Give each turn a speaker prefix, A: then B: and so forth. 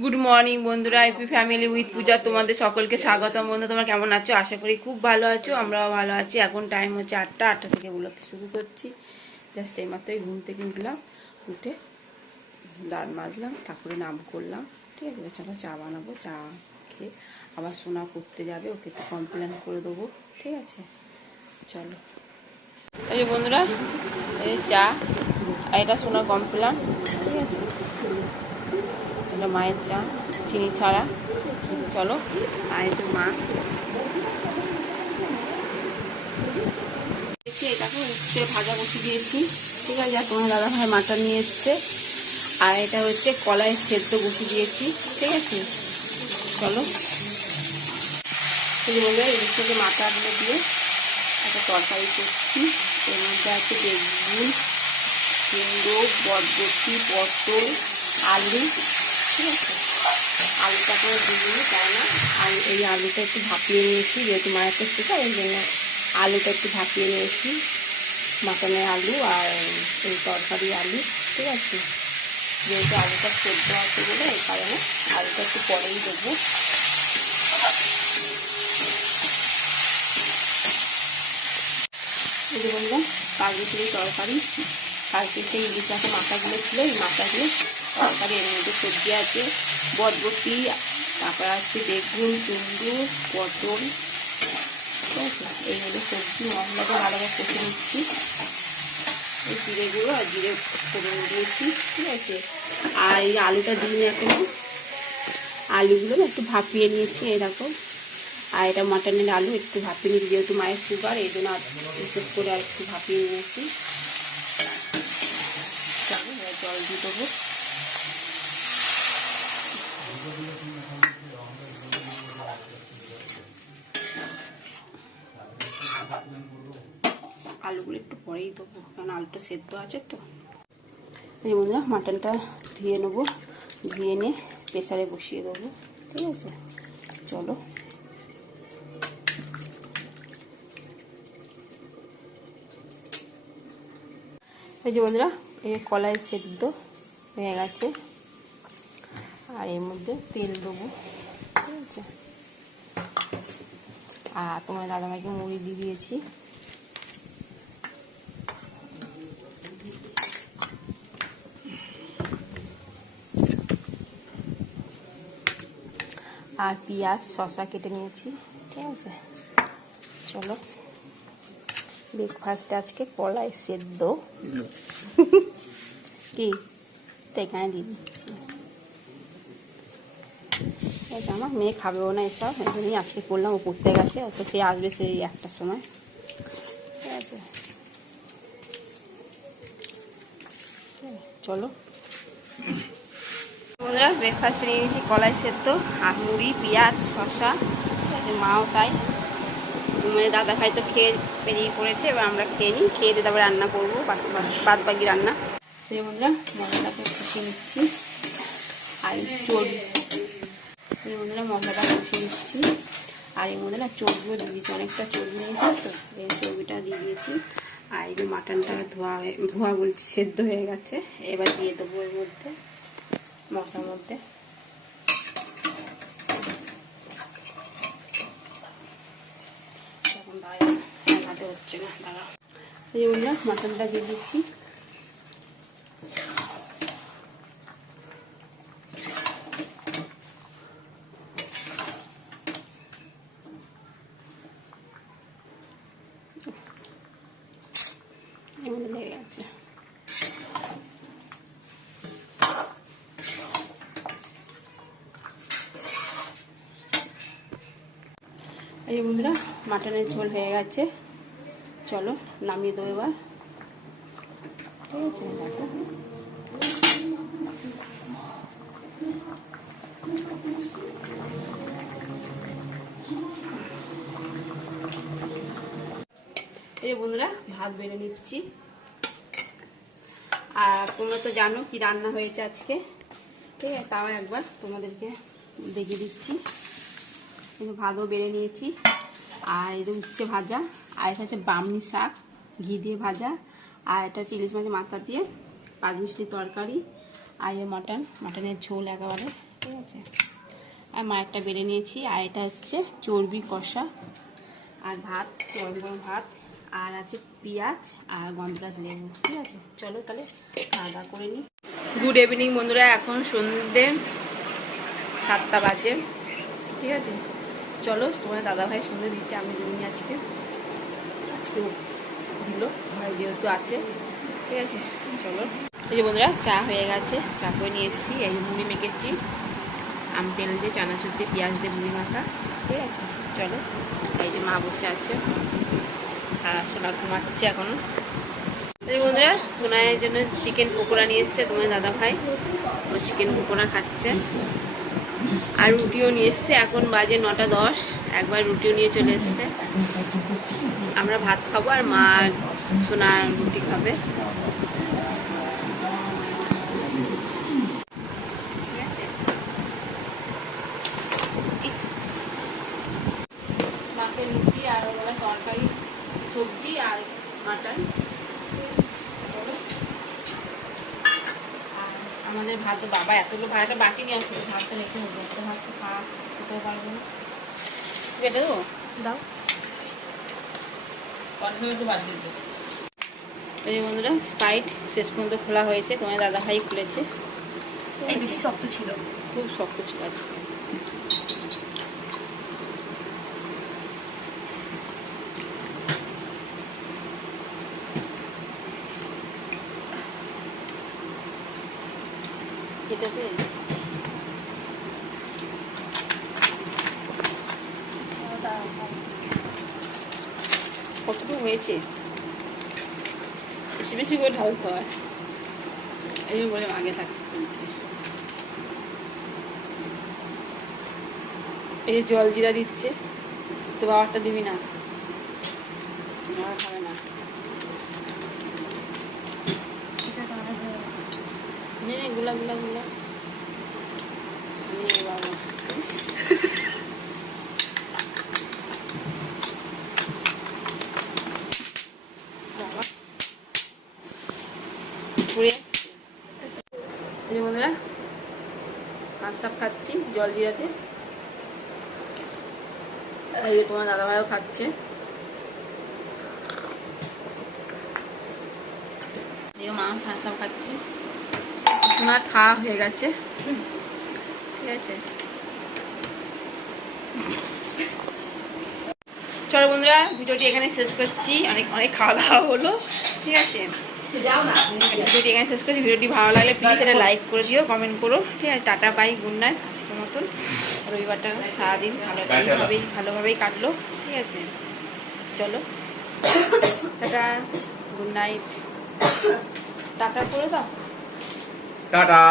A: Good morning বন্ধুরা AP family with Puja, তোমাদের সকলকে স্বাগতম। বন্ধু তোমরা কেমন আছো? আশা করি খুব ভালো আছো, আমরাও ভালো আছি। এখন টাইম হচ্ছে আটটা আটটা থেকে বলতে শুরু করছি। জাস্ট এই মাত্রই ঘুম থেকে উঠলাম, উঠে দাঁত মাজলাম, ঠাকুরের নাম করলাম। ঠিক আছে, চলো চা বানাবো, চা খেয়ে আবার সোনা করতে যাবে, ওকে একটু কমপ্লেন করে দেবো। ঠিক আছে, চলো। এই যে বন্ধুরা, এই চা এটা সোনার কমপ্লেন ঠিক আছে। এটা মায়ের চা, চিনি ছাড়া। চলো আর একটু মা এটাকে উচ্ছে ভাজা বসে দিয়েছি। ঠিক আছে, আর তোমার দাদা ভাই মাটন নিয়ে এসছে। আর এটা হচ্ছে কলাই সেদ্ধ বসে দিয়েছি। ঠিক আছে? চলো। যে বলবে ইলিশটাকে মাথাগুলো দিয়ে একটা তরকারি করছি। এর মধ্যে আছে বেগুন কুমড়ো বটবটি পটল, আলু ঠিক আছে? আলুটা করে দিয়ে তাই না? আর এই আলুটা একটু ভাপিয়ে নিয়েছি, যেহেতু মায়ের শেখা ওই জন্য আলুটা একটু ভাপিয়ে নিয়েছি। মাটনের আলু আর এই তরকারি আলু, ঠিক আছে? যেহেতু আলুটা সেদ্ধ আছে বলে, এই কারণে আলুটা একটু পরেই দেবো। এই বললাম ফুলের তরকারি, কালকে সেই ইলিশ মাথাগুলো ছিল, এই মাথাগুলো তরকারি এর মধ্যে সবজি আছে বটবটি তারপর আছে বেগুন কুমড়ো পটল। ঠিক আছে, এই হলো সবজি। মশলাটা ভালোভাবে কষে নিচ্ছি। এই জিরে গুঁড়ো আর জিরে ফোড়ন দিয়েছি, ঠিক আছে। আর এই আলুটা দিয়ে এখনও আলুগুলো একটু ভাপিয়ে নিয়েছি এরকম আর এটা মাটনের আলু, একটু ভাপিয়ে নিয়েছি, যেহেতু মায়ের সুগার, এই জন্য আর বিশেষ করে আর একটু ভাপিয়ে নিয়েছি। জল দিয়ে দেবো। আলুগুলো একটু পরেই দেবো, কারণ আলুটা সেদ্ধ আছে তো। এই বন্ধুরা, মাটনটা ধুয়ে নেব, ধুয়ে নিয়ে প্রেসারে বসিয়ে দেবো, ঠিক আছে? চলো। এই যে বন্ধুরা, এই কলাই সেদ্ধ হয়ে গেছে। আর এর মধ্যে তেল দেবো, ঠিক আছে? আর তোমার দাদাভাইকে মুড়ি দিয়ে দিয়েছি। আর পেঁয়াজ শশা কেটে নিয়েছি। ঠিক আছে? চলো। ব্রেকফাস্টে আজকে কলাই সেদ্ধ। কি? তো এখানে দিয়ে দিচ্ছি। আমার মেয়ে খাবেও না এসব, এই আজকে করলাম, ও পড়তে গেছে তো সে আসবে সেই একটার সময়। ঠিক আছে। চলো। বন্ধুরা ব্রেকফাস্টে নিয়ে নিয়েছি, কলাই সেদ্ধ, আর মুড়ি, পেঁয়াজ ঠিক আছে, মাও তাই। মানে দাদা ভাই তো খেয়ে বেরিয়ে পড়েছে, এবার আমরা খেয়ে নিই, খেয়ে দিয়ে তারপরে রান্না করব বাদ বাকি রান্না। সেই বন্ধুরা মশলাটাকে কষিয়ে নিচ্ছি। আর এই চোর এই বন্ধুরা মশলাটা কষিয়ে নিচ্ছি আর এর মধ্যে না চর্বিও দিয়ে দিয়েছি। অনেকটা চর্বি নিয়েছি তো, এই চর্বিটা দিয়ে দিয়েছি। আর এই যে মাটনটা ধোয়া হয়ে, ধোয়া বলছি, সেদ্ধ হয়ে গেছে। এবার দিয়ে দেবো এর মধ্যে, মশলার মধ্যে। হচ্ছে না দাঁড়া এই বললাম মাটনটা দিয়ে দিচ্ছি। এই বন্ধুরা, মাটনের ঝোল হয়ে গেছে। চলো, নামিয়ে দেবো এবার। এই বন্ধুরা, ভাত বেড়ে নিচ্ছি। আর তোমরা তো জানো কি রান্না হয়েছে আজকে। ঠিক আছে, তাও একবার তোমাদেরকে দেখিয়ে দিচ্ছি। কিন্তু ভাতও বেড়ে নিয়েছি। আর এটা উচ্ছে ভাজা, আর এটা হচ্ছে বামনি শাক, ঘি দিয়ে ভাজা। আর এটা হচ্ছে ইলিশ মাছের মাথা দিয়ে পাঁচ মিষ্টি তরকারি। আর এই মটন, মটনের ঝোল একেবারে, ঠিক আছে? আর মা একটা বেড়ে নিয়েছি, আর এটা হচ্ছে চর্বি কষা। আর ভাত, গরম গরম ভাত, আর আছে পেঁয়াজ আর গন্ধরাজ লেবু, ঠিক আছে? চলো তাহলে খাওয়া দাওয়া করে নিই গুড ইভিনিং বন্ধুরা, এখন সন্ধ্যে সাতটা বাজে, ঠিক আছে? চলো, তোমার দাদাভাই সন্ধ্যে দিচ্ছে আমি দিইনি আজকে আজকে দিল, ভাই যেহেতু আছে, ঠিক আছে, চলো। এই যে বন্ধুরা, চা হয়ে গেছে, চা করে নিয়ে এসেছি, এই মুড়ি মেখেছি, আম তেল দিয়ে, চানাচুর দিয়ে, পেঁয়াজ দিয়ে মুড়ি মাখা, ঠিক আছে, চলো। এই যে মা বসে আছে, আর সোনা ঘুমাচ্ছে এখনও। এই বন্ধুরা সোনায়ের জন্য চিকেন পকোড়া নিয়ে এসছে তোমার দাদা ভাই ও চিকেন পকোড়া খাচ্ছে। আর রুটিও নিয়ে এসছে। এখন বাজে নটা দশ। একবার রুটিও নিয়ে চলে এসছে। আমরা ভাত খাব আর মা সোনা রুটি খাবে। রুটি আর তরকারি, সবজি আর মাটন আর আমাদের ভাত তো বাবা এতগুলো ভাত একটা বাটি নিয়ে আসছে ভাত তো রেখে হবে একটা ভাত তো খাওয়া খেতে পারব না। কেটে দেবো দাও। এই বন্ধুরা স্পাইট শেষ পর্যন্ত খোলা হয়েছে। তোমার দাদা ভাই খুলেছে
B: বেশি শক্ত ছিল।
A: খুব শক্ত ছিল আজকে। এটাতে কতটুকু হয়েছে? বেশি বেশি করে ঢালতে হয়। এই জন্য বলে আগে থাকতে এই যে জল জিরা দিচ্ছে, তো বাবারটা দিবি না বাবা খাবে না নে নে গুলা গুলা গুলা। বন্ধুরা কাঁচ খাচ্ছি, জল জিরাতে। এই যে তোমার দাদাভাইও খাচ্ছে। মা খাচ্ছে। সোনার খাওয়া হয়ে গেছে। ঠিক আছে। চলো বন্ধুরা ভিডিওটি এখানে শেষ করছি। অনেক অনেক খাওয়া দাওয়া হলো। ঠিক আছে। ভিডিওটি এখানে শেষ করছি। ভিডিওটি ভালো লাগলে প্লিজ এটা লাইক করে দিও কমেন্ট করো। ঠিক আছে টাটা বাই গুড নাইট আজকের মতন। রবিবারটা সারাদিন ভালো ভালোভাবেই ভালোভাবেই কাটলো। ঠিক আছে। চলো। টাটা গুড নাইট টাটা করে দাও।
C: টাটা।